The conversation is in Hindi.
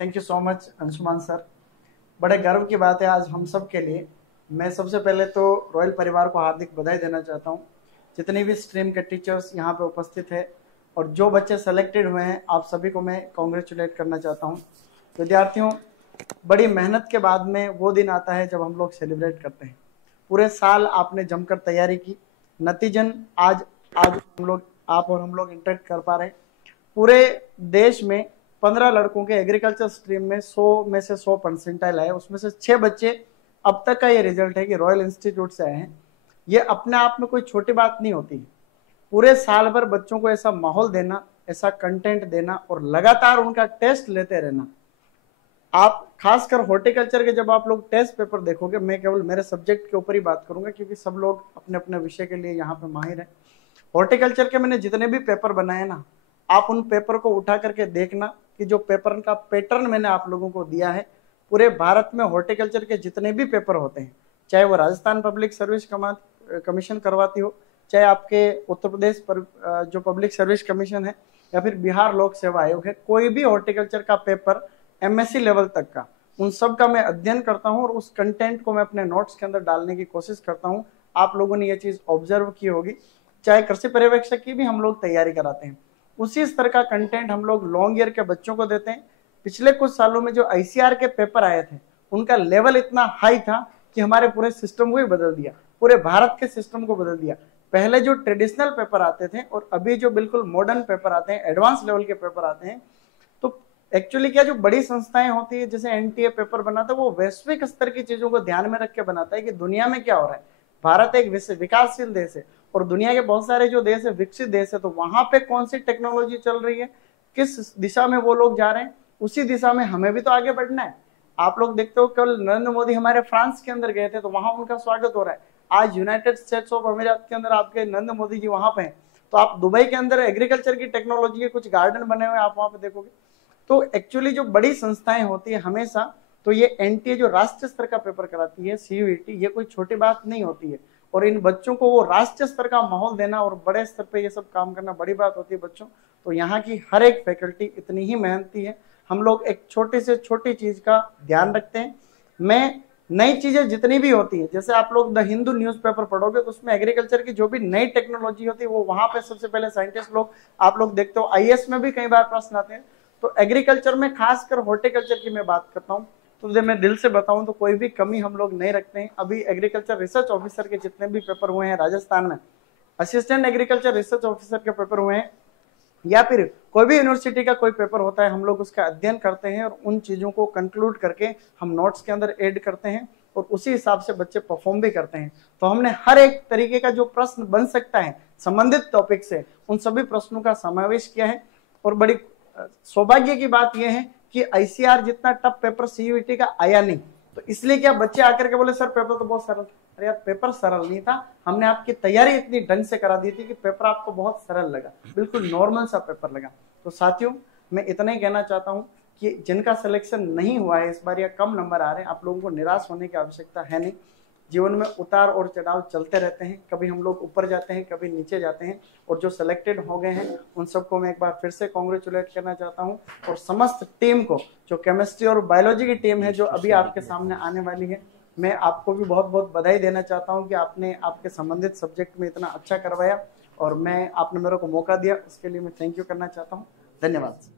Thank you so much Anshuman sir. बड़े गर्व की बात है आज हम सब के लिए। मैं सबसे पहले तो रॉयल परिवार को हार्दिक बधाई देना चाहता हूँ। जितने भी स्ट्रीम के टीचर्स यहाँ पे उपस्थित है और जो बच्चे सेलेक्टेड हुए हैं, आप सभी को मैं कॉन्ग्रेचुलेट करना चाहता हूँ। विद्यार्थियों, बड़ी मेहनत के बाद में वो दिन आता है जब हम लोग सेलिब्रेट करते हैं। पूरे साल आपने जमकर तैयारी की, नतीजन आज आज हम लोग, आप और हम लोग इंटरेक्ट कर पा रहे हैं। पूरे देश में 15 लड़कों के एग्रीकल्चर स्ट्रीम में 100 में से 100 परसेंटाइल आए, उसमें से 6 बच्चे, अब तक का ये रिजल्ट है कि रॉयल इंस्टीट्यूट से आए हैं। ये अपने आप में कोई छोटी बात नहीं होती। पूरे साल भर बच्चों को ऐसा माहौल देना, ऐसा कंटेंट देना और लगातार उनका टेस्ट लेते रहना। आप खासकर हॉर्टिकल्चर के जब आप लोग टेस्ट पेपर देखोगे, मैं केवल मेरे सब्जेक्ट के ऊपर ही बात करूंगा क्योंकि सब लोग अपने अपने विषय के लिए यहाँ पे माहिर है। हॉर्टिकल्चर के मैंने जितने भी पेपर बनाए ना, आप उन पेपर को उठा करके देखना कि जो पेपर का पैटर्न मैंने आप लोगों को दिया है, पूरे भारत में हॉर्टिकल्चर के जितने भी पेपर होते हैं, चाहे वो राजस्थान पब्लिक सर्विस कमीशन करवाती हो, चाहे आपके उत्तर प्रदेश पर जो पब्लिक सर्विस कमीशन है, या फिर बिहार लोक सेवा आयोग है, कोई भी हॉर्टिकल्चर का पेपर एमएससी लेवल तक का, उन सब का मैं अध्ययन करता हूं और उस कंटेंट को मैं अपने नोट्स के अंदर डालने की कोशिश करता हूं। आप लोगों ने ये चीज ऑब्जर्व की होगी। चाहे कृषि पर्यवेक्षक की भी हम लोग तैयारी कराते हैं, उसी स्तर का कंटेंट हम लोग लॉन्ग ईयर के बच्चों को देते हैं। पिछले कुछ सालों में जो आईसीआर के पेपर आए थे, उनका लेवल इतना हाई था कि हमारे पूरे सिस्टम को ही बदल दिया, पूरे भारत के सिस्टम को बदल दिया। पहले जो ट्रेडिशनल पेपर आते थे और अभी जो बिल्कुल मॉडर्न पेपर आते हैं, एडवांस लेवल के पेपर आते हैं, तो एक्चुअली क्या, जो बड़ी संस्थाएं होती है, जैसे एनटीए पेपर बनाता है, वो वैश्विक स्तर की चीजों को ध्यान में रख के बनाता है कि दुनिया में क्या हो रहा है। भारत एक विकासशील देश है और दुनिया के बहुत सारे जो देश है विकसित देश है, तो वहां पे कौन सी टेक्नोलॉजी चल रही है, किस दिशा में वो लोग जा रहे हैं, उसी दिशा में हमें भी तो आगे बढ़ना है। आप लोग देखते हो, कल नरेंद्र मोदी हमारे फ्रांस के अंदर गए थे, तो वहां उनका स्वागत हो रहा है। आज यूनाइटेड स्टेट्स ऑफ अमेरिका के अंदर आपके नरेंद्र मोदी जी वहां पे हैं, तो आप दुबई के अंदर एग्रीकल्चर की टेक्नोलॉजी के कुछ गार्डन बने हुए आप वहां पे देखोगे। तो एक्चुअली जो बड़ी संस्थाएं होती है हमेशा, तो ये एनटीए जो राष्ट्रीय स्तर का पेपर कराती है, सीयूईटी, ये कोई छोटी बात नहीं होती है। और इन बच्चों को वो राष्ट्रीय स्तर का माहौल देना और बड़े स्तर पे ये सब काम करना बड़ी बात होती है बच्चों। तो यहाँ की हर एक फैकल्टी इतनी ही मेहनती है। हम लोग एक छोटी से छोटी चीज का ध्यान रखते हैं। मैं नई चीजें जितनी भी होती है, जैसे आप लोग द हिंदू न्यूज़पेपर पढ़ोगे तो उसमें एग्रीकल्चर की जो भी नई टेक्नोलॉजी होती है, वो वहां पे सबसे पहले साइंटिस्ट लोग, आप लोग देखते हो आईएएस में भी कई बार प्रश्न आते हैं। तो एग्रीकल्चर में खासकर हॉर्टिकल्चर की मैं बात करता हूँ, तो जब मैं दिल से बताऊं तो कोई भी कमी हम लोग नहीं रखते हैं। अभी एग्रीकल्चर रिसर्च ऑफिसर के जितने भी पेपर हुए हैं राजस्थान में, असिस्टेंट एग्रीकल्चर रिसर्च ऑफिसर के पेपर हुए हैं, या फिर कोई भी यूनिवर्सिटी का कोई पेपर होता है, हम लोग उसका अध्ययन करते हैं और उन चीजों को कंक्लूड करके हम नोट्स के अंदर ऐड करते हैं और उसी हिसाब से बच्चे परफॉर्म भी करते हैं। तो हमने हर एक तरीके का जो प्रश्न बन सकता है संबंधित टॉपिक से, उन सभी प्रश्नों का समावेश किया है। और बड़ी सौभाग्य की बात यह है कि आईसीआर जितना टफ पेपर सीयूईटी का आया नहीं, तो इसलिए क्या बच्चे आकर के बोले सर पेपर तो बहुत सरल। अरे यार, पेपर सरल नहीं था, हमने आपकी तैयारी इतनी ढंग से करा दी थी कि पेपर आपको बहुत सरल लगा, बिल्कुल नॉर्मल सा पेपर लगा। तो साथियों, मैं इतना ही कहना चाहता हूं कि जिनका सिलेक्शन नहीं हुआ है इस बार या कम नंबर आ रहे हैं, आप लोगों को निराश होने की आवश्यकता है नहीं। जीवन में उतार और चढ़ाव चलते रहते हैं, कभी हम लोग ऊपर जाते हैं, कभी नीचे जाते हैं। और जो सिलेक्टेड हो गए हैं उन सबको मैं एक बार फिर से कॉन्ग्रेचुलेट करना चाहता हूं। और समस्त टीम को, जो केमिस्ट्री और बायोलॉजी की टीम है जो अभी आपके सामने आने वाली है, मैं आपको भी बहुत बहुत बधाई देना चाहता हूं कि आपने आपके संबंधित सब्जेक्ट में इतना अच्छा करवाया और आपने मेरे को मौका दिया, उसके लिए मैं थैंक यू करना चाहता हूँ। धन्यवाद।